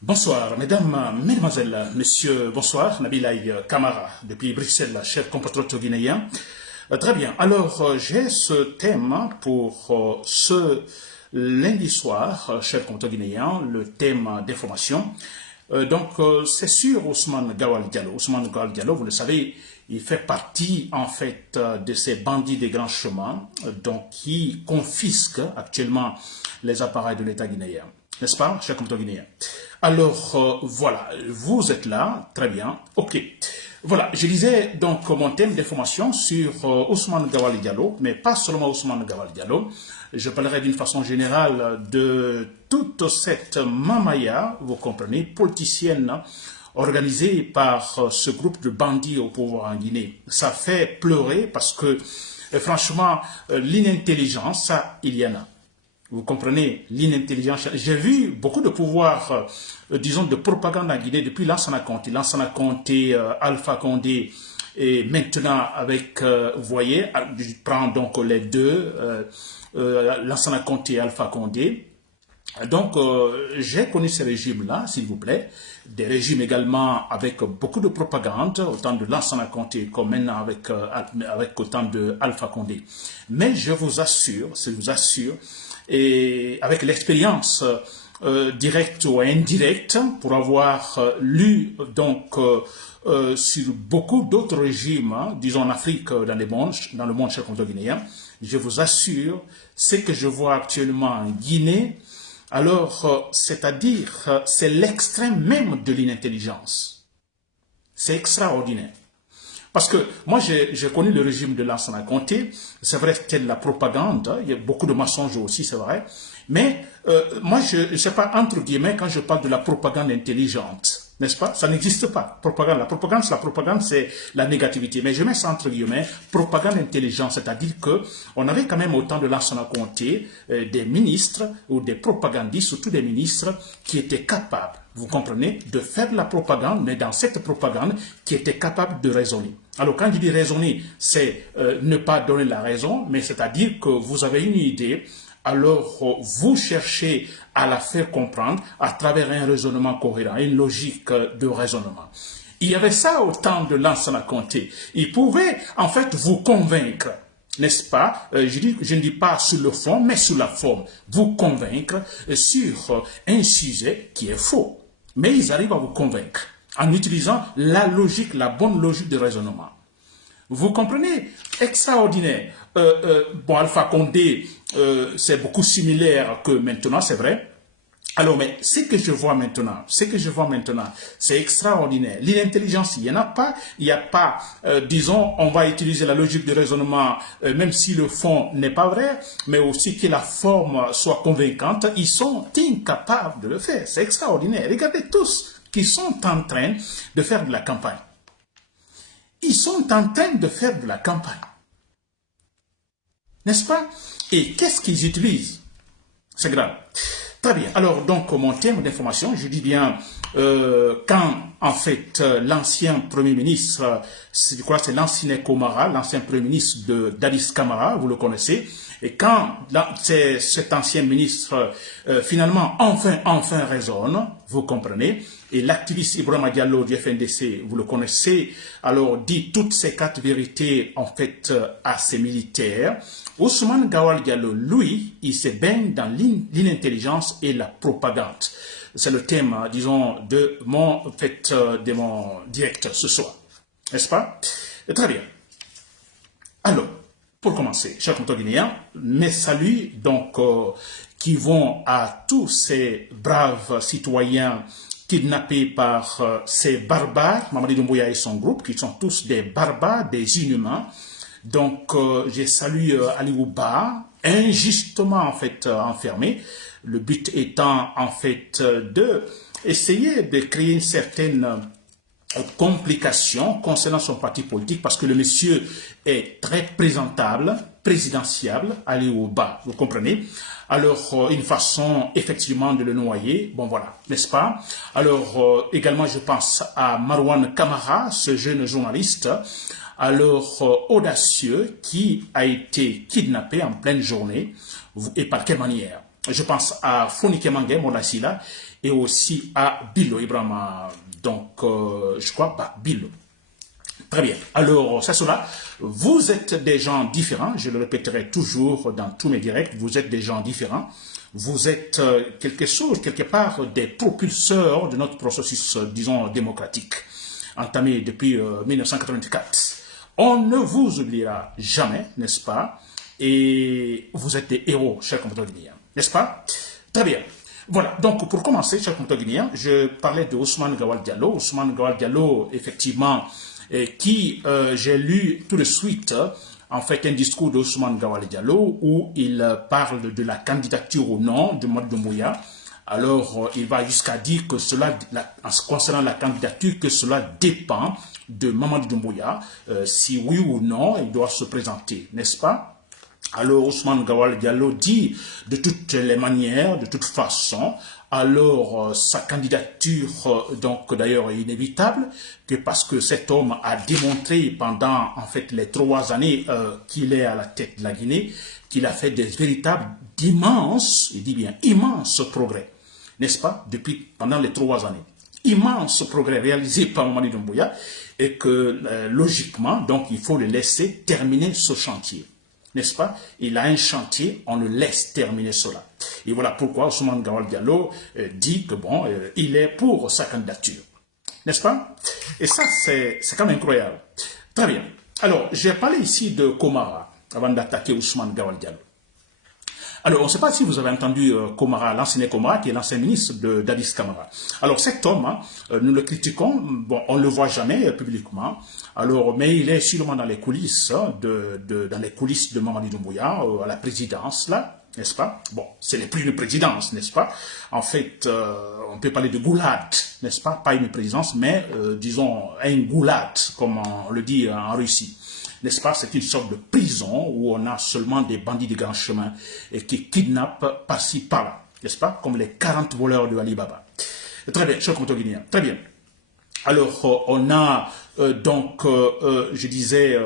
Bonsoir, mesdames, mesdemoiselles, messieurs, bonsoir, Nabilaï Kamara, depuis Bruxelles, cher compatriote guinéen. Très bien, alors j'ai ce thème pour ce lundi soir, cher compatriote guinéen, le thème d'information. C'est sur Ousmane Gawal Diallo. Ousmane Gawal Diallo, vous le savez, il fait partie en fait de ces bandits des grands chemins qui confisquent actuellement les appareils de l'État guinéen. N'est-ce pas, cher compatriote guinéen? Alors, voilà, vous êtes là, très bien, ok. Voilà, je disais donc mon thème d'information sur Ousmane Gawal Diallo, mais pas seulement Ousmane Gawal Diallo. Je parlerai d'une façon générale de toute cette mamaya, vous comprenez, politicienne, organisée par ce groupe de bandits au pouvoir en Guinée. Ça fait pleurer parce que, franchement, l'inintelligence, ça, il y en a. Vous comprenez l'inintelligence. J'ai vu beaucoup de pouvoir, disons, de propagande en Guinée depuis Lansana Conté, Alpha Condé, et maintenant avec, vous voyez, je prends donc les deux, Lansana Conté et Alpha Condé. Donc, j'ai connu ces régimes-là, s'il vous plaît, des régimes également avec beaucoup de propagande, autant de Lansana Conté comme maintenant avec autant de Alpha Condé. Mais je vous assure, et avec l'expérience directe ou indirecte, pour avoir lu sur beaucoup d'autres régimes, disons en Afrique, dans le monde cher compatriote guinéen, je vous assure, ce que je vois actuellement en Guinée, alors, c'est-à-dire, c'est l'extrême même de l'inintelligence. C'est extraordinaire. Parce que moi, j'ai connu le régime de Lansana Conté. C'est vrai que c'était de la propagande. Il y a beaucoup de mensonges aussi, c'est vrai. Mais moi, je ne sais pas, entre guillemets, quand je parle de la propagande intelligente, n'est-ce pas? Ça n'existe pas. Propagande. La propagande, c'est la négativité. Mais je mets ça entre guillemets, propagande intelligente, c'est-à-dire que on avait quand même autant de Lansana Conté, des ministres ou des propagandistes, surtout des ministres, qui étaient capables, vous comprenez, de faire de la propagande, mais dans cette propagande, qui étaient capables de raisonner. Alors, quand je dis raisonner, c'est ne pas donner la raison, mais c'est-à-dire que vous avez une idée, alors vous cherchez à la faire comprendre à travers un raisonnement cohérent, une logique de raisonnement. Il y avait ça au temps de Lansana Conté. Il pouvait en fait vous convaincre, n'est-ce pas? Je ne dis pas sur le fond, mais sur la forme. Vous convaincre sur un sujet qui est faux. Mais ils arrivent à vous convaincre en utilisant la logique, la bonne logique de raisonnement. Vous comprenez? Extraordinaire. Alpha Condé, c'est beaucoup similaire que maintenant, c'est vrai. Alors, mais ce que je vois maintenant, c'est extraordinaire. L'inintelligence, il n'y en a pas. Il n'y a pas, disons, on va utiliser la logique de raisonnement, même si le fond n'est pas vrai, mais aussi que la forme soit convaincante. Ils sont incapables de le faire. C'est extraordinaire. Regardez tous qui sont en train de faire de la campagne. Ils sont en train de faire de la campagne. N'est-ce pas? Et qu'est-ce qu'ils utilisent? C'est grave. Très bien. Alors, donc, mon thème d'information, je dis bien, quand, en fait, l'ancien Premier ministre, je crois que c'est l'ancien Komara, l'ancien Premier ministre d'Addis Camara, vous le connaissez, et quand cet ancien ministre, finalement, enfin raisonne, vous comprenez, et l'activiste Ibrahima Diallo du FNDC, vous le connaissez, alors dit toutes ces quatre vérités, en fait, à ses militaires. Ousmane Gawal Diallo, lui, il se baigne dans l'inintelligence et la propagande. C'est le thème, disons, de mon direct ce soir. N'est-ce pas? Très bien. Alors, pour commencer, chers compatriotes guinéens, mes saluts donc qui vont à tous ces braves citoyens kidnappés par ces barbares, Mamadi Doumbouya et son groupe, qui sont tous des barbares, des inhumains. Donc, je salue Ali Ouba, injustement en fait enfermé. Le but étant en fait de essayer de créer une certaine complication concernant son parti politique parce que le monsieur est très présentable, présidentiable, Ali Ouba, vous comprenez? Alors, une façon effectivement de le noyer, bon voilà, n'est-ce pas? Alors, également je pense à Marwan Kamara, ce jeune journaliste, alors audacieux qui a été kidnappé en pleine journée et par quelle manière? Je pense à Fonike Mangé Molasila. et aussi à Bilo Ibrahima, donc je crois, bah, Bilo. Très bien. Alors, c'est cela. Vous êtes des gens différents. Je le répéterai toujours dans tous mes directs. Vous êtes des gens différents. Vous êtes quelque part, des propulseurs de notre processus, disons, démocratique, entamé depuis 1984. On ne vous oubliera jamais, n'est-ce pas? Et vous êtes des héros, chers compatriotes guinéens, n'est-ce pas? Très bien. Voilà, donc pour commencer, chers compatriotes guinéens, je parlais de Ousmane Gawal Diallo. Ousmane Gawal Diallo, effectivement, qui j'ai lu tout de suite en fait un discours d'Ousmane Gawal Diallo où il parle de la candidature ou non de Mamadi Doumbouya. Alors il va jusqu'à dire que cela, en ce concernant la candidature, que cela dépend de Mamadi Doumbouya, si oui ou non il doit se présenter, n'est-ce pas? Alors Ousmane Gawal Diallo dit de toutes les manières, de toute façon, alors sa candidature donc d'ailleurs est inévitable, que parce que cet homme a démontré pendant en fait les 3 années qu'il est à la tête de la Guinée, qu'il a fait des véritables d'immenses, il dit bien immenses progrès, n'est-ce pas, pendant les 3 années. Immense progrès réalisé par Mamadi Doumbouya et que logiquement, donc il faut le laisser terminer ce chantier. N'est-ce pas? Il a un chantier, on le laisse terminer cela. Et voilà pourquoi Ousmane Gawal Diallo dit que bon, il est pour sa candidature. N'est-ce pas? Et ça, c'est quand même incroyable. Très bien. Alors, j'ai parlé ici de Komara, avant d'attaquer Ousmane Gawal Diallo. Alors, on ne sait pas si vous avez entendu Komara, l'ancien Komara, qui est l'ancien ministre d'Addis Camara. Alors, cet homme, hein, nous le critiquons, bon, on ne le voit jamais publiquement, alors, mais il est sûrement dans les coulisses, dans les coulisses de Mamadi Doumbouya, à la présidence, là, n'est-ce pas? Bon, c'est plus une présidence, n'est-ce pas? En fait, on peut parler de goulade, n'est-ce pas? Pas une présidence, mais disons un goulade, comme on le dit en Russie. N'est-ce pas? C'est une sorte de prison où on a seulement des bandits de grand chemin et qui kidnappent par-ci, par-là. N'est-ce pas? Comme les 40 voleurs de Alibaba. Très bien, cher compatriote guinéen. Très bien. Alors, on a donc, je disais,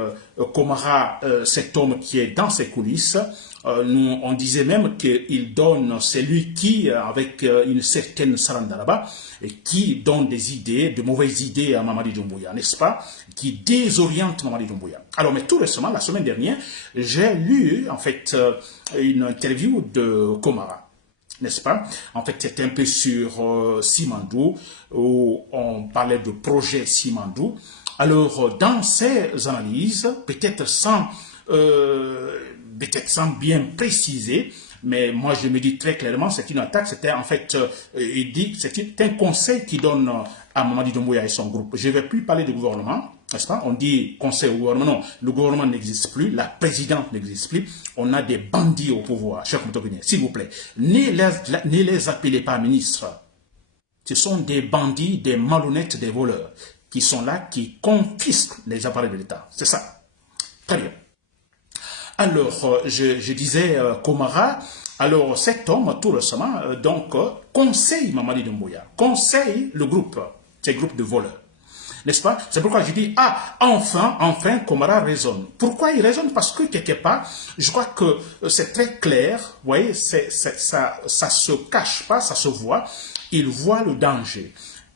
Komara, cet homme qui est dans ses coulisses. On disait même qu'il donne, c'est lui qui, avec une certaine Sarandaraba, et qui donne des idées, de mauvaises idées à Mamadi Doumbouya, n'est-ce pas? Qui désoriente Mamadi Doumbouya. Alors, mais tout récemment, la semaine dernière, j'ai lu, en fait, une interview de Komara. N'est-ce pas? En fait, c'était un peu sur Simandou, où on parlait de projet Simandou. Alors, dans ces analyses, peut-être sans bien préciser, mais moi je me dis très clairement, c'est une attaque, c'était en fait, il dit, c'est un conseil qui donne à Mamadi Doumbouya et son groupe. Je ne vais plus parler du gouvernement, n'est-ce pas? On dit conseil au gouvernement, non, le gouvernement n'existe plus, la présidente n'existe plus, on a des bandits au pouvoir, chers compatriotes, s'il vous plaît, ne les appelez pas ministres. Ce sont des bandits, des malhonnêtes, des voleurs, qui sont là, qui confisquent les appareils de l'État. C'est ça. Très bien. Alors, je disais Komara, alors cet homme, tout récemment, donc, conseille Mamadi Doumbouya, conseille le groupe, ces groupes de voleurs. N'est-ce pas? C'est pourquoi je dis, ah, enfin, Komara raisonne. Pourquoi il raisonne? Parce que quelque part, je crois que c'est très clair, vous voyez, ça se cache pas, ça se voit, il voit le danger.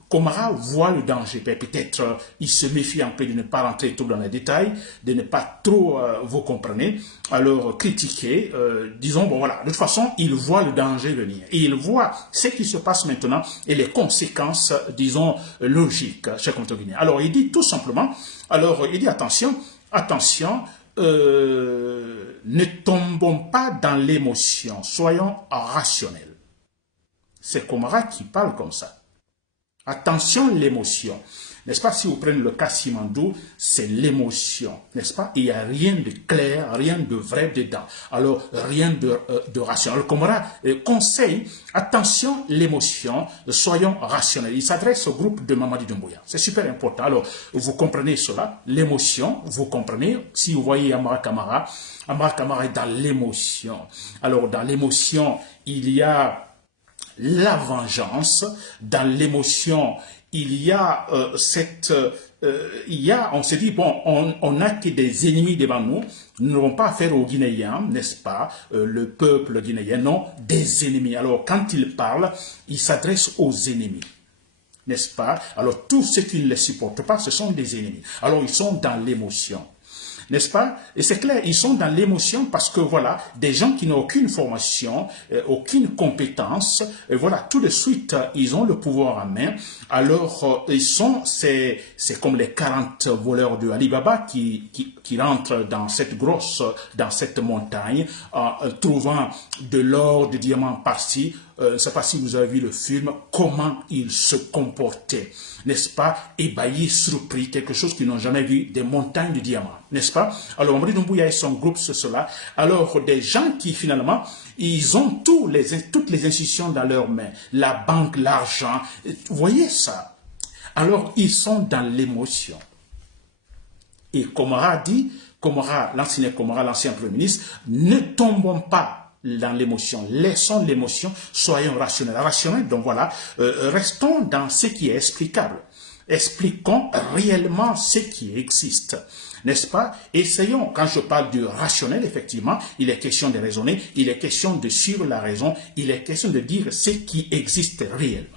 Komara voit le danger, peut-être il se méfie un peu de ne pas rentrer trop dans les détails, de ne pas trop, vous comprenez, alors critiquer, disons, bon voilà, de toute façon, il voit le danger venir, et il voit ce qui se passe maintenant, et les conséquences, disons, logiques, chez Guinée. Alors il dit tout simplement, alors il dit attention, ne tombons pas dans l'émotion, soyons rationnels. C'est Komara qui parle comme ça. Attention l'émotion, n'est-ce pas? Si vous prenez le cas Simandou, c'est l'émotion, n'est-ce pas? Il n'y a rien de clair, rien de vrai dedans. Alors, rien de rationnel. Alors, Komara conseille, attention l'émotion, soyons rationnels. Il s'adresse au groupe de Mamadi Doumbouya. C'est super important. Alors, vous comprenez cela, l'émotion, vous comprenez. Si vous voyez Amara Kamara est dans l'émotion. Alors, dans l'émotion, il y a la vengeance, dans l'émotion, il y a on se dit, bon, on n'a que des ennemis devant nous, nous n'avons pas affaire aux Guinéens, n'est-ce pas, le peuple guinéen, non, des ennemis. Alors, quand il parle, il s'adresse aux ennemis, n'est-ce pas? Alors, tous ceux qui ne les supportent pas, ce sont des ennemis. Alors, ils sont dans l'émotion. N'est-ce pas? Et c'est clair, ils sont dans l'émotion parce que voilà, des gens qui n'ont aucune formation, aucune compétence, voilà, tout de suite, ils ont le pouvoir en main. Alors, c'est comme les 40 voleurs de Alibaba qui rentrent dans cette montagne, trouvant de l'or, des diamants par-ci. Je ne sais pas si vous avez vu le film, comment ils se comportaient, n'est-ce pas, ébahis, surpris, quelque chose qu'ils n'ont jamais vu, des montagnes de diamants, n'est-ce pas? Alors, Mamadi Doumbouya et son groupe, c'est cela. Alors, des gens qui, finalement, ils ont toutes les institutions dans leurs mains, la banque, l'argent, vous voyez ça? Alors, ils sont dans l'émotion. Et Komara dit, l'ancien Premier ministre, ne tombons pas dans l'émotion, laissons l'émotion, soyons rationnels. Rationnels, donc voilà, restons dans ce qui est explicable. Expliquons réellement ce qui existe, n'est-ce pas? Essayons, quand je parle du rationnel, effectivement, il est question de raisonner, il est question de suivre la raison, il est question de dire ce qui existe réellement.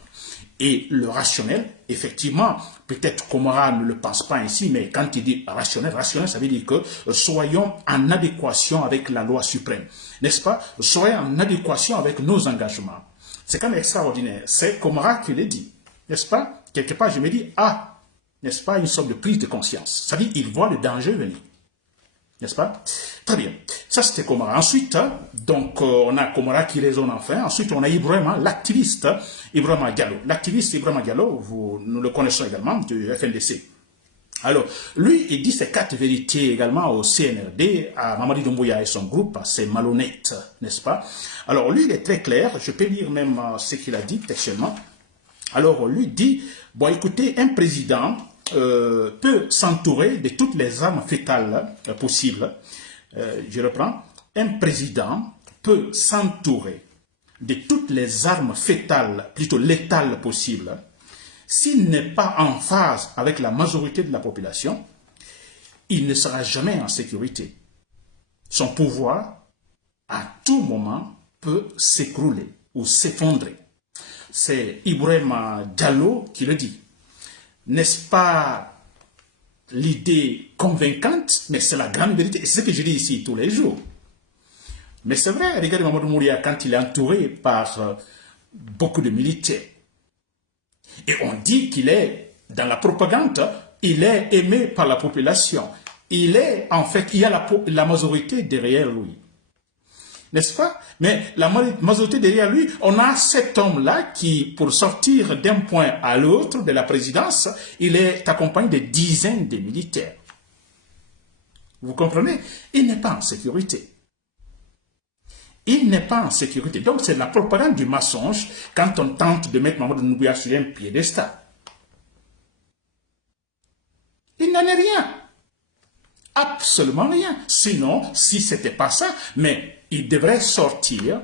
Et le rationnel, effectivement, peut-être Komara ne le pense pas ainsi, mais quand il dit rationnel, ça veut dire que soyons en adéquation avec la loi suprême, n'est-ce pas? Soyons en adéquation avec nos engagements. C'est quand même extraordinaire. C'est Komara qui le dit, n'est-ce pas? Quelque part, je me dis, ah, n'est-ce pas, une sorte de prise de conscience. Ça veut dire, il voit le danger venir. N'est-ce pas? Très bien. Ça, c'était Komara. Ensuite, donc, on a Komara qui raisonne enfin. Ensuite, on a Ibrahima, l'activiste Ibrahima Diallo. L'activiste Ibrahima Diallo, nous le connaissons également du FNDC. Alors, lui, il dit ces 4 vérités également au CNRD, à Mamadi Doumbouya et son groupe, c'est malhonnête, n'est-ce pas? Alors, lui, il est très clair. Je peux lire même ce qu'il a dit textuellement. Alors, lui dit, bon, écoutez, un président peut s'entourer de toutes les armes fétales possibles. Je reprends. Un président peut s'entourer de toutes les armes fétales, plutôt létales possibles, s'il n'est pas en phase avec la majorité de la population, il ne sera jamais en sécurité. Son pouvoir, à tout moment, peut s'écrouler ou s'effondrer. C'est Ibrahima Diallo qui le dit. N'est-ce pas l'idée convaincante, mais c'est la grande vérité. C'est ce que je dis ici tous les jours. Mais c'est vrai, regardez Mamadou Mouria quand il est entouré par beaucoup de militaires. Et on dit qu'il est, dans la propagande, il est aimé par la population. Il est, en fait, il y a la majorité derrière lui. N'est-ce pas? Mais la majorité derrière lui, on a cet homme-là qui, pour sortir d'un point à l'autre de la présidence, il est accompagné de dizaines de militaires. Vous comprenez? Il n'est pas en sécurité. Il n'est pas en sécurité. Donc c'est la propagande du mensonge quand on tente de mettre Mamadou Doumbouya sur un piédestal. Il n'en est rien. Absolument rien. Sinon, si ce n'était pas ça, mais il devrait sortir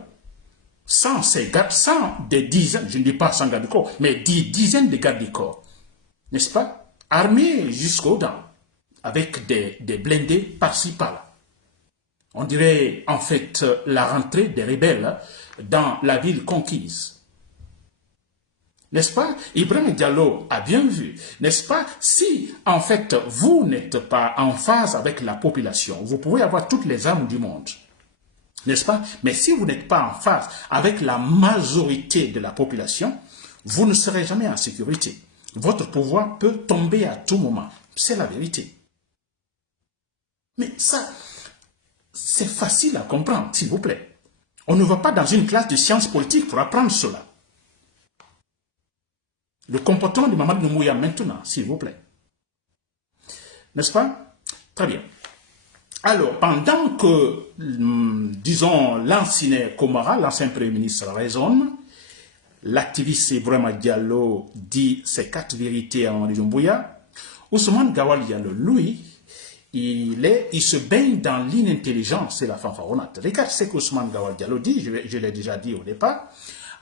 sans ses gardes, sans des dizaines, je ne dis pas sans garde du corps, mais des dizaines de gardes du corps, n'est-ce pas? Armés jusqu'aux dents, avec des blindés par-ci par-là. On dirait en fait la rentrée des rebelles dans la ville conquise. N'est-ce pas? Ibrahima Diallo a bien vu, n'est-ce pas? Si, en fait, vous n'êtes pas en phase avec la population, vous pouvez avoir toutes les armes du monde, n'est-ce pas? Mais si vous n'êtes pas en phase avec la majorité de la population, vous ne serez jamais en sécurité. Votre pouvoir peut tomber à tout moment. C'est la vérité. Mais ça, c'est facile à comprendre, s'il vous plaît. On ne va pas dans une classe de sciences politiques pour apprendre cela. Le comportement de Mamadou Doumbouya maintenant, s'il vous plaît. N'est-ce pas? Très bien. Alors, pendant que, disons, l'ancien Komara, l'ancien Premier ministre, raisonne, l'activiste Ibrahima Diallo dit ces 4 vérités à Mamadou Doumbouya, Ousmane Gawal Diallo, lui, il se baigne dans l'inintelligence et la fanfaronnade. Regarde ce qu'Ousmane Gawal Diallo dit, je l'ai déjà dit au départ.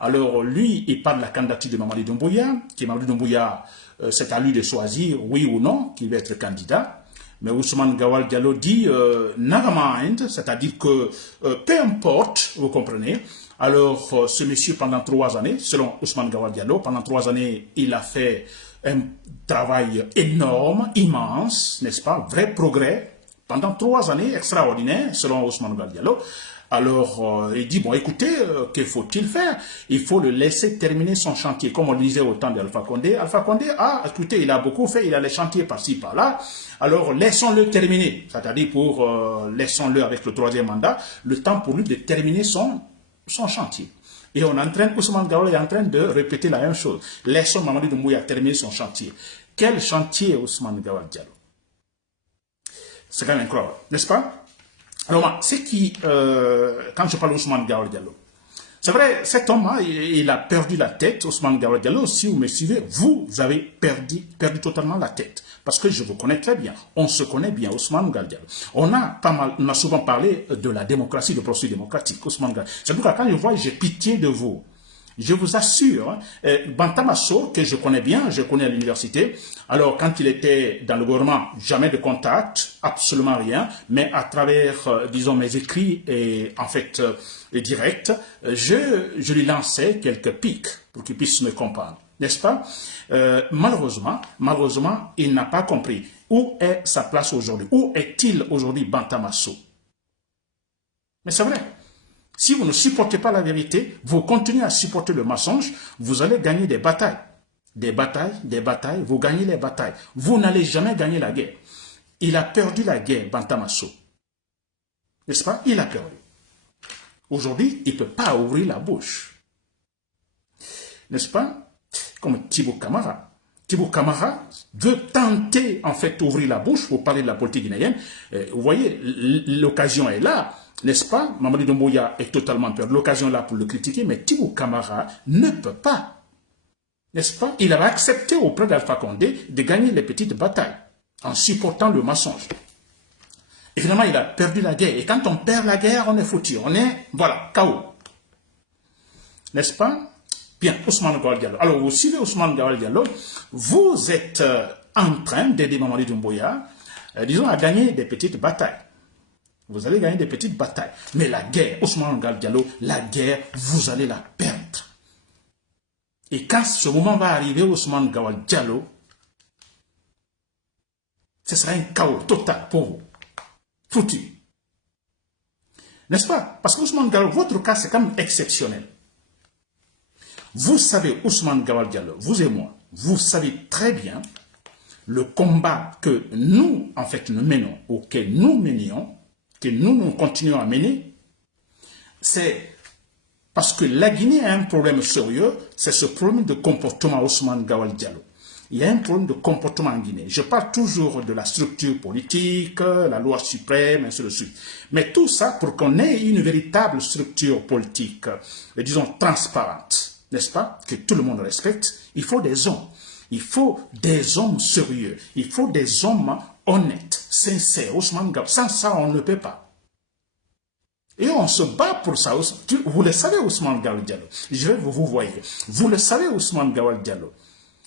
Alors lui, il parle de la candidature de Mamadi Doumbouya, qui Mamadi Doumbouya, c'est à lui de choisir, oui ou non, qu'il va être candidat. Mais Ousmane Gawal Diallo dit never mind, c'est-à-dire que peu importe, vous comprenez. Alors ce monsieur, pendant 3 années, selon Ousmane Gawal Diallo, pendant 3 années, il a fait un travail énorme, immense, n'est-ce pas, vrai progrès, pendant 3 années extraordinaires, selon Ousmane Gawal Diallo. Alors, il dit, bon, écoutez, que faut-il faire? Il faut le laisser terminer son chantier. Comme on le disait au temps d'Alpha Condé. Alpha Condé, écoutez, il a beaucoup fait, il a les chantiers par-ci, par-là. Alors, laissons-le terminer. C'est-à-dire laissons-le avec le 3e mandat, le temps pour lui de terminer son chantier. Et Ousmane Gawal est en train de répéter la même chose. Laissons Mamadi Doumbouya terminer son chantier. Quel chantier, Ousmane Gawal Diallo? C'est quand même incroyable, n'est-ce pas? Alors, c'est qui, quand je parle d'Ousmane Gawal Diallo, c'est vrai, cet homme-là, il a perdu la tête, Ousmane Gawal Diallo. Si vous me suivez, vous avez perdu totalement la tête. Parce que je vous connais très bien. On se connaît bien, Ousmane Gawal Diallo. On a souvent parlé de la démocratie, de processus démocratique, Ousmane Gawal. C'est pourquoi quand je vois, j'ai pitié de vous. Je vous assure, Bantamasso, que je connais bien, je connais à l'université, alors quand il était dans le gouvernement, jamais de contact, absolument rien, mais à travers, disons, mes écrits et en fait, directs, je lui lançais quelques pics pour qu'il puisse me comprendre, n'est-ce pas? Malheureusement, il n'a pas compris. Où est sa place aujourd'hui? Où est-il aujourd'hui, Bantamasso? Mais c'est vrai. Si vous ne supportez pas la vérité, vous continuez à supporter le mensonge, vous allez gagner des batailles. Des batailles, vous gagnez les batailles. Vous n'allez jamais gagner la guerre. Il a perdu la guerre, Bantamasso. N'est-ce pas? Il a perdu. Aujourd'hui, il ne peut pas ouvrir la bouche. N'est-ce pas? Comme Thibaut Camara. Thibaut Camara veut tenter, en fait, d'ouvrir la bouche pour parler de la politique guinéenne. Vous voyez, l'occasion est là. N'est-ce pas? Mamadi Doumbouya est totalement perdu. L'occasion est là pour le critiquer, mais Thibaut Camara ne peut pas. N'est-ce pas? Il avait accepté auprès d'Alpha Condé de gagner les petites batailles en supportant le mensonge. Évidemment, il a perdu la guerre. Et quand on perd la guerre, on est foutu. On est, voilà, KO. N'est-ce pas? Bien, Ousmane Gawal Diallo. Alors, vous suivez Ousmane Gawal Diallo, vous êtes en train d'aider Mamadi Doumbouya, disons, à gagner des petites batailles. Vous allez gagner des petites batailles. Mais la guerre, Ousmane Gawal Diallo, la guerre, vous allez la perdre. Et quand ce moment va arriver, Ousmane Gawal Diallo, ce sera un chaos total pour vous. Foutu. N'est-ce pas? Parce que Ousmane Gawal, votre cas, c'est quand même exceptionnel. Vous savez, Ousmane Gawal Diallo, vous et moi, vous savez très bien le combat que nous, en fait, nous menons, ou que nous menions, que nous continuons à mener, c'est parce que la Guinée a un problème sérieux, c'est ce problème de comportement Ousmane Gawal Diallo. Il y a un problème de comportement en Guinée. Je parle toujours de la structure politique, la loi suprême, ainsi de suite. Mais tout ça pour qu'on ait une véritable structure politique, disons transparente, n'est-ce pas, que tout le monde respecte, il faut des hommes. Il faut des hommes sérieux. Il faut des hommes honnêtes, sincères. Ousmane Gawal, sans ça, on ne peut pas. Et on se bat pour ça. Vous le savez, Ousmane Gawal Diallo. Je vais vous voyez. Vous le savez, Ousmane Gawal Diallo.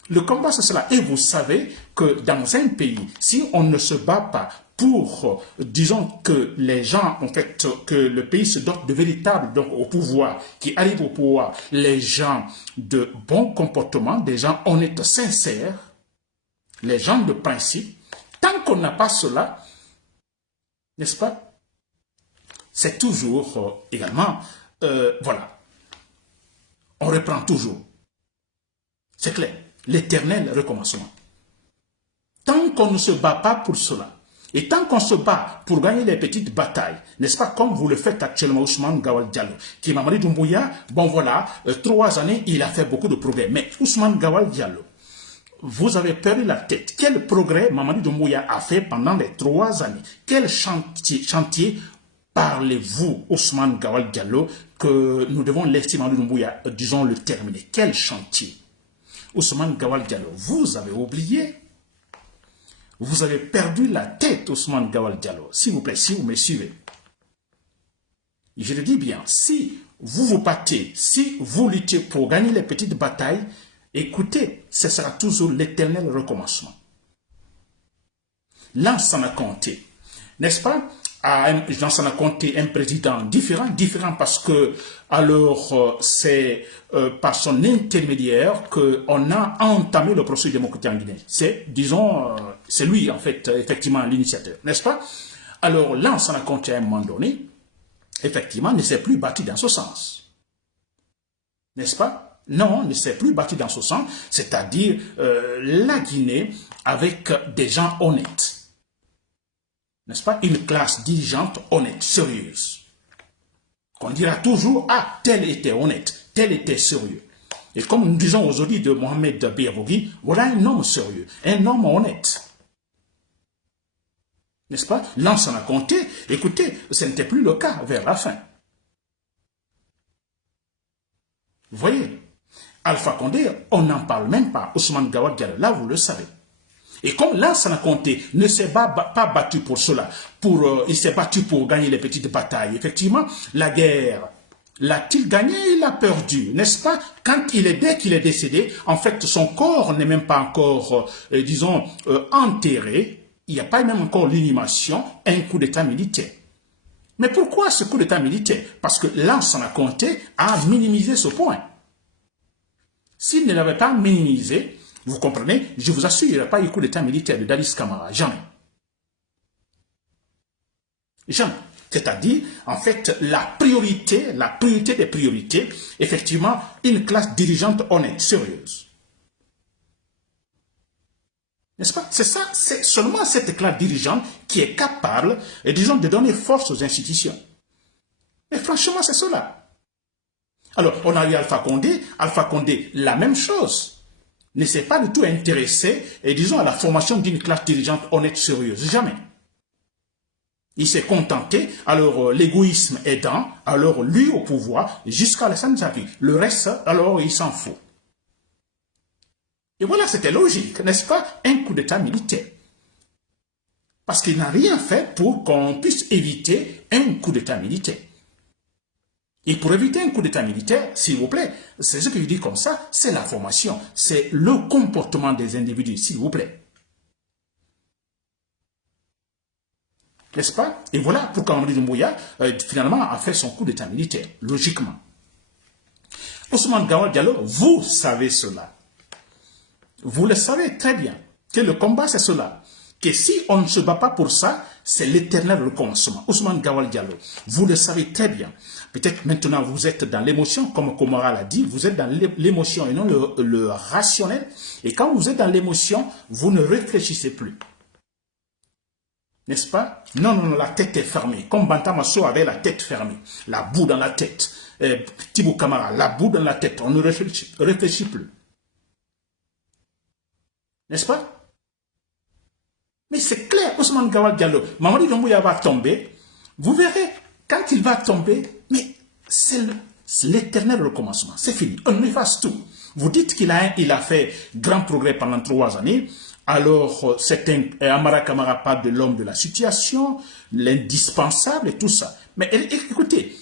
Le combat, c'est cela. Et vous savez que dans un pays, si on ne se bat pas pour, disons que les gens, en fait, que le pays se dote de véritables, donc au pouvoir, qui arrivent au pouvoir, les gens de bon comportement, des gens honnêtes, sincères, les gens de principe, tant qu'on n'a pas cela, n'est-ce pas? C'est toujours également, voilà, on reprend toujours. C'est clair, l'éternel recommencement. Tant qu'on ne se bat pas pour cela, et tant qu'on se bat pour gagner les petites batailles, n'est-ce pas, comme vous le faites actuellement Ousmane Gawal Diallo, qui Mamadi Doumbouya, bon voilà, 3 années, il a fait beaucoup de progrès. Mais Ousmane Gawal Diallo, vous avez perdu la tête. Quel progrès Mamadi Doumbouya a fait pendant les 3 années? Quel chantier parlez-vous, Ousmane Gawal Diallo, que nous devons laisser Mamadi Doumbouya, disons, le terminer? Quel chantier? Ousmane Gawal Diallo, vous avez oublié. Vous avez perdu la tête, Ousmane Gawal Diallo. S'il vous plaît, si vous me suivez. Je le dis bien, si vous vous battez, si vous luttez pour gagner les petites batailles, écoutez, ce sera toujours l'éternel recommencement. Lansana Conté, n'est-ce pas? Lansana Conté, un président différent parce que alors c'est par son intermédiaire qu'on a entamé le processus démocratique en Guinée. C'est, disons, c'est lui en fait, effectivement, l'initiateur, n'est-ce pas? Alors Lansana Conté à un moment donné, effectivement, ne s'est plus battu dans ce sens, n'est-ce pas? Non, ne s'est plus battu dans ce sens, c'est-à-dire la Guinée avec des gens honnêtes. N'est-ce pas? Une classe dirigeante honnête, sérieuse. On dira toujours, ah, tel était honnête, tel était sérieux. Et comme nous disons aujourd'hui de Mohamed Biabogui, voilà un homme sérieux, un homme honnête. N'est-ce pas? Lansana Conté, écoutez, ce n'était plus le cas vers la fin. Vous voyez? Alpha Condé, on n'en parle même pas. Ousmane Gawal Diallo, là vous le savez. Et comme Lansana Conté ne s'est pas battu pour cela, il s'est battu pour gagner les petites batailles, effectivement, la guerre, l'a-t-il gagné? Il a perdu, n'est-ce pas? Dès qu'il est décédé, en fait, son corps n'est même pas encore, disons, enterré. Il n'y a pas même encore l'inhumation, un coup d'état militaire. Mais pourquoi ce coup d'état militaire? Parce que Lansana Conté a minimisé ce point. S'il ne l'avait pas minimisé, vous comprenez, je vous assure, il n'y aurait pas eu coup d'état militaire de Dadis Camara, jamais. Jamais. C'est-à-dire, en fait, la priorité des priorités, effectivement, une classe dirigeante honnête, sérieuse. N'est-ce pas? C'est ça, c'est seulement cette classe dirigeante qui est capable, disons, de donner force aux institutions. Mais franchement, c'est cela. Alors, on a eu Alpha Condé, la même chose. Ne s'est pas du tout intéressé, disons, à la formation d'une classe dirigeante honnête, sérieuse. Jamais. Il s'est contenté, alors l'égoïsme aidant, alors lui au pouvoir, jusqu'à la fin de sa vie. Le reste, alors il s'en fout. Et voilà, c'était logique, n'est-ce pas? Un coup d'état militaire. Parce qu'il n'a rien fait pour qu'on puisse éviter un coup d'état militaire. Et pour éviter un coup d'état militaire, s'il vous plaît, c'est ce que je dis comme ça, c'est la formation, c'est le comportement des individus, s'il vous plaît. N'est-ce pas? Et voilà pourquoi Mamadi Doumbouya, finalement, a fait son coup d'état militaire, logiquement. Ousmane Gawal Diallo, vous savez cela. Vous le savez très bien, que le combat, c'est cela. Que si on ne se bat pas pour ça, c'est l'éternel recommencement. Ousmane Gawal Diallo, vous le savez très bien. Peut-être maintenant vous êtes dans l'émotion, comme Komara l'a dit, vous êtes dans l'émotion et non le rationnel. Et quand vous êtes dans l'émotion, vous ne réfléchissez plus. N'est-ce pas? Non, non, non, la tête est fermée. Comme Bantamasso avait la tête fermée, la boue dans la tête. Tibou Kamara, la boue dans la tête, on ne réfléchit plus. N'est-ce pas? Mais c'est clair, Ousmane Gawal Diallo, Mamadi Doumbouya va tomber. Vous verrez, quand il va tomber, mais c'est l'éternel recommencement. C'est fini, on efface tout. Vous dites qu'il a fait grand progrès pendant 3 années. Alors, Amara Kamara parle de l'homme de la situation, l'indispensable et tout ça. Mais écoutez,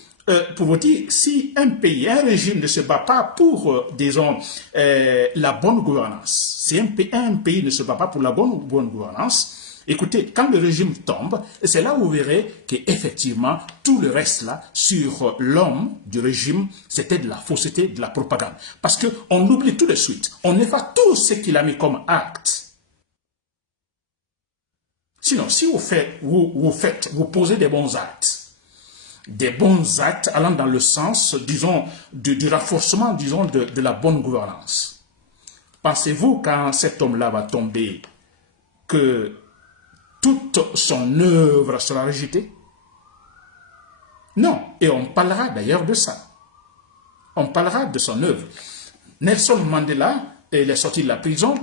pour vous dire, si un pays, un régime ne se bat pas pour, disons, la bonne gouvernance, si un pays ne se bat pas pour la bonne gouvernance, écoutez, quand le régime tombe, c'est là où vous verrez qu'effectivement, tout le reste là, sur l'homme du régime, c'était de la fausseté, de la propagande. Parce qu'on oublie tout de suite, on efface tout ce qu'il a mis comme acte. Sinon, si vous posez des bons actes allant dans le sens, disons, du renforcement, disons, de la bonne gouvernance. Pensez-vous, quand cet homme-là va tomber, que toute son œuvre sera rejetée? Non, et on parlera d'ailleurs de ça. On parlera de son œuvre. Nelson Mandela, il est sorti de la prison,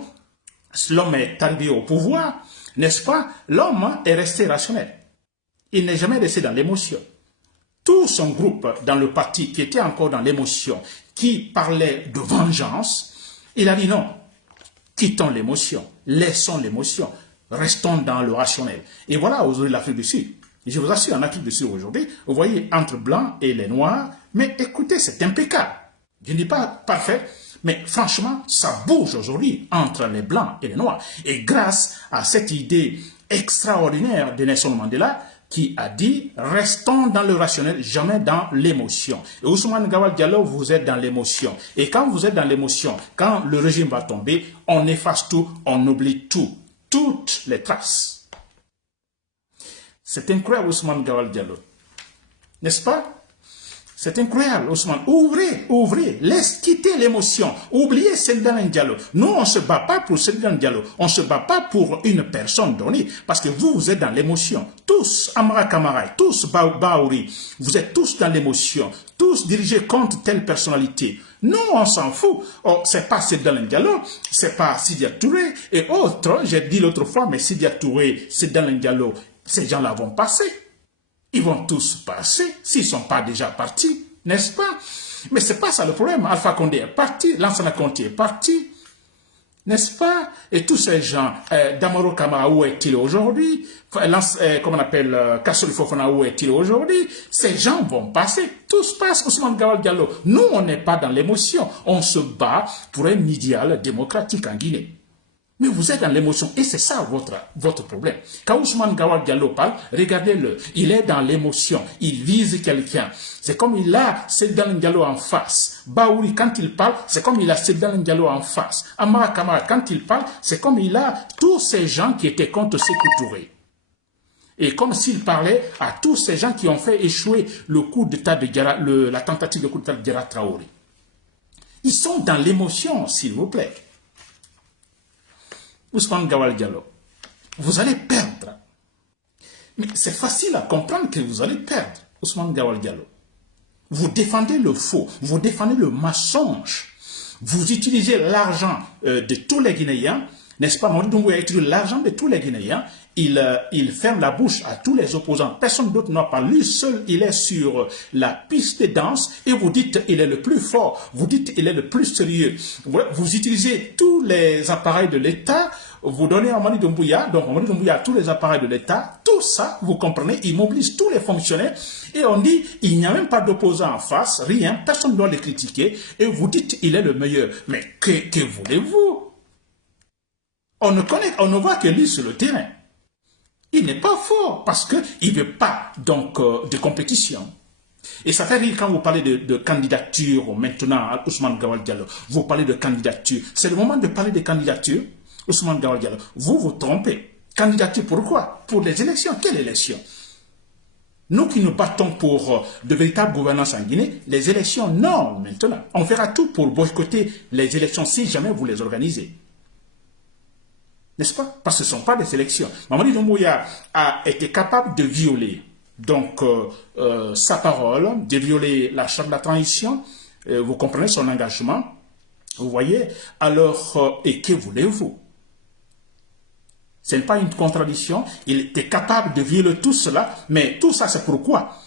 l'homme est arrivé au pouvoir, n'est-ce pas? L'homme est resté rationnel. Il n'est jamais resté dans l'émotion. Tout son groupe dans le parti qui était encore dans l'émotion, qui parlait de vengeance, il a dit non, quittons l'émotion, laissons l'émotion, restons dans le rationnel. Et voilà aujourd'hui l'Afrique du Sud. Je vous assure, en Afrique du Sud aujourd'hui, vous voyez entre blancs et les noirs, mais écoutez, c'est impeccable. Je ne dis pas parfait, mais franchement, ça bouge aujourd'hui entre les blancs et les noirs. Et grâce à cette idée extraordinaire de Nelson Mandela, qui a dit « Restons dans le rationnel, jamais dans l'émotion ». Et Ousmane Gawal Diallo, vous êtes dans l'émotion. Et quand vous êtes dans l'émotion, quand le régime va tomber, on efface tout, on oublie tout, toutes les traces. C'est incroyable, Ousmane Gawal Diallo. N'est-ce pas? C'est incroyable, Ousmane. Ouvrez, laisse quitter l'émotion. Oubliez Seydina Diallo. Nous, on ne se bat pas pour Seydina Diallo. On ne se bat pas pour une personne donnée. Parce que vous êtes dans l'émotion. Tous, Amara Kamara, tous Baouri, vous êtes tous dans l'émotion. Tous dirigés contre telle personnalité. Nous, on s'en fout. Oh, c'est pas Seydina Diallo, c'est pas Sidya Touré et autres. J'ai dit l'autre fois, mais Sidya Touré, Seydina Diallo, ces gens-là vont passer. Ils vont tous passer, s'ils ne sont pas déjà partis, n'est-ce pas? Mais ce n'est pas ça le problème. Alpha Condé est parti, Lansana Conté est parti, n'est-ce pas? Et tous ces gens, Damaro Kamara, où est-il aujourd'hui? Comment on appelle, Kassoli Fofana, où est-il aujourd'hui? Ces gens vont passer, tous passent, Ousmane Gawal Diallo. Nous, on n'est pas dans l'émotion, on se bat pour un idéal démocratique en Guinée. Mais vous êtes dans l'émotion et c'est ça votre problème. Quand Ousmane Gawal Diallo parle, regardez-le, il est dans l'émotion, il vise quelqu'un. C'est comme il a Seydina Diallo en face. Baouri, quand il parle, c'est comme il a Seydina Diallo en face. Amara Kamara, quand il parle, c'est comme il a tous ces gens qui étaient contre Sékou Touré. Et comme s'il parlait à tous ces gens qui ont fait échouer le coup d'état de Diarra, la tentative de coup d'état de Diarra Traoré. Ils sont dans l'émotion, s'il vous plaît. Ousmane Gawal Diallo, vous allez perdre. Mais c'est facile à comprendre que vous allez perdre, Ousmane Gawal Diallo. Vous défendez le faux, vous défendez le mensonge. Vous utilisez l'argent de tous les Guinéens, n'est-ce pas? Mamadi Doumbouya utilise l'argent de tous les Guinéens. Il ferme la bouche à tous les opposants. Personne d'autre n'a pas. Lui seul, il est sur la piste de danse et vous dites il est le plus fort. Vous dites il est le plus sérieux. Vous utilisez tous les appareils de l'État. Vous donnez à Mamadi Doumbouya. Donc Mamadi Doumbouya a tous les appareils de l'État. Tout ça, vous comprenez, il mobilise tous les fonctionnaires. Et on dit il n'y a même pas d'opposant en face. Rien. Personne ne doit le critiquer. Et vous dites il est le meilleur. Mais que voulez-vous? On ne voit que lui sur le terrain. Il n'est pas fort parce qu'il ne veut pas donc de compétition. Et ça fait rire quand vous parlez de candidature maintenant à Ousmane Gawal Diallo. Vous parlez de candidature. C'est le moment de parler de candidature, Ousmane Gawal Diallo. Vous vous trompez. Candidature pourquoi? Pour les élections. Quelle élection? Nous qui nous battons pour de véritables gouvernances en Guinée, les élections, non, maintenant. On fera tout pour boycotter les élections si jamais vous les organisez. N'est-ce pas? Parce que ce ne sont pas des élections. Mamadi Doumbouya a été capable de violer donc, sa parole, de violer la charte de la transition. Vous comprenez son engagement. Vous voyez? Alors, et que voulez-vous? Ce n'est pas une contradiction. Il était capable de violer tout cela. Mais tout ça, c'est pourquoi?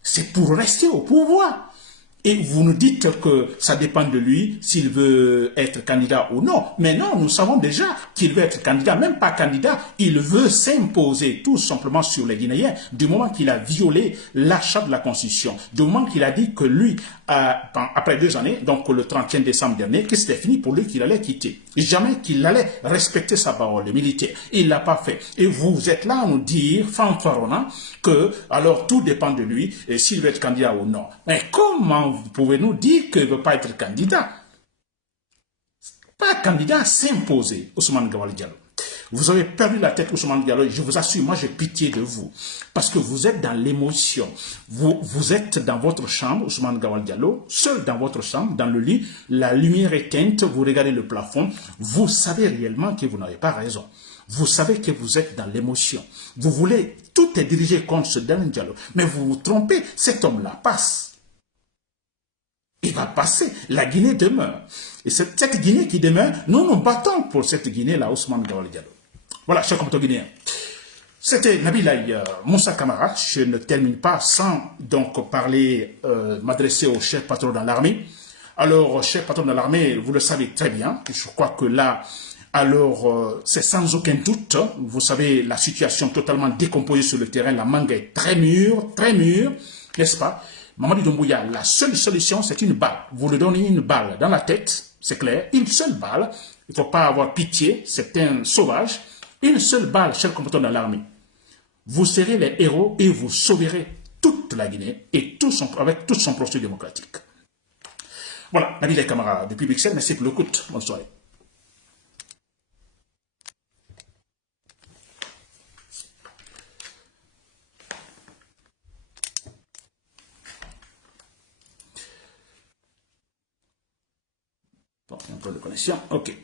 C'est pour rester au pouvoir. Et vous nous dites que ça dépend de lui s'il veut être candidat ou non. Mais non, nous savons déjà qu'il veut être candidat, même pas candidat. Il veut s'imposer tout simplement sur les Guinéens du moment qu'il a violé la charte de la Constitution. Du moment qu'il a dit que lui, après 2 années, donc le 31 décembre dernier, que c'était fini pour lui qu'il allait quitter. Jamais qu'il allait respecter sa parole, le militaire. Il ne l'a pas fait. Et vous êtes là à nous dire, fanfaronnant, que alors tout dépend de lui et s'il veut être candidat ou non. Mais comment vous pouvez nous dire qu'il ne veut pas être candidat? Pas candidat à s'imposer, Ousmane Gawal Diallo. Vous avez perdu la tête, Ousmane Diallo. Je vous assure, moi j'ai pitié de vous. Parce que vous êtes dans l'émotion. Vous êtes dans votre chambre, Ousmane Gawal Diallo, seul dans votre chambre, dans le lit. La lumière éteinte, vous regardez le plafond. Vous savez réellement que vous n'avez pas raison. Vous savez que vous êtes dans l'émotion. Vous voulez, tout est dirigé contre ce dernier Diallo. Mais vous vous trompez, cet homme-là passe. Il va passer. La Guinée demeure. Et cette Guinée qui demeure, nous nous battons pour cette Guinée-là, Ousmane Gawal Diallo. Voilà, chers compatriotes guinéens. C'était Nabilaï Moussa Camara. Je ne termine pas sans donc parler, m'adresser au chef patron dans l'armée. Alors, chef patron de l'armée, vous le savez très bien. Je crois que là, Alors, c'est sans aucun doute, vous savez, la situation totalement décomposée sur le terrain, la mangue est très mûre, n'est-ce pas? Mamadi Doumbouya, la seule solution, c'est une balle. Vous lui donnez une balle dans la tête, c'est clair, une seule balle. Il ne faut pas avoir pitié, c'est un sauvage. Une seule balle, cher combattant dans l'armée. Vous serez les héros et vous sauverez toute la Guinée et avec tout son processus démocratique. Voilà, amis les camarades, depuis Bruxelles, merci pour l'écoute. Bonne soirée. Bon, il y a un peu de connexion. OK.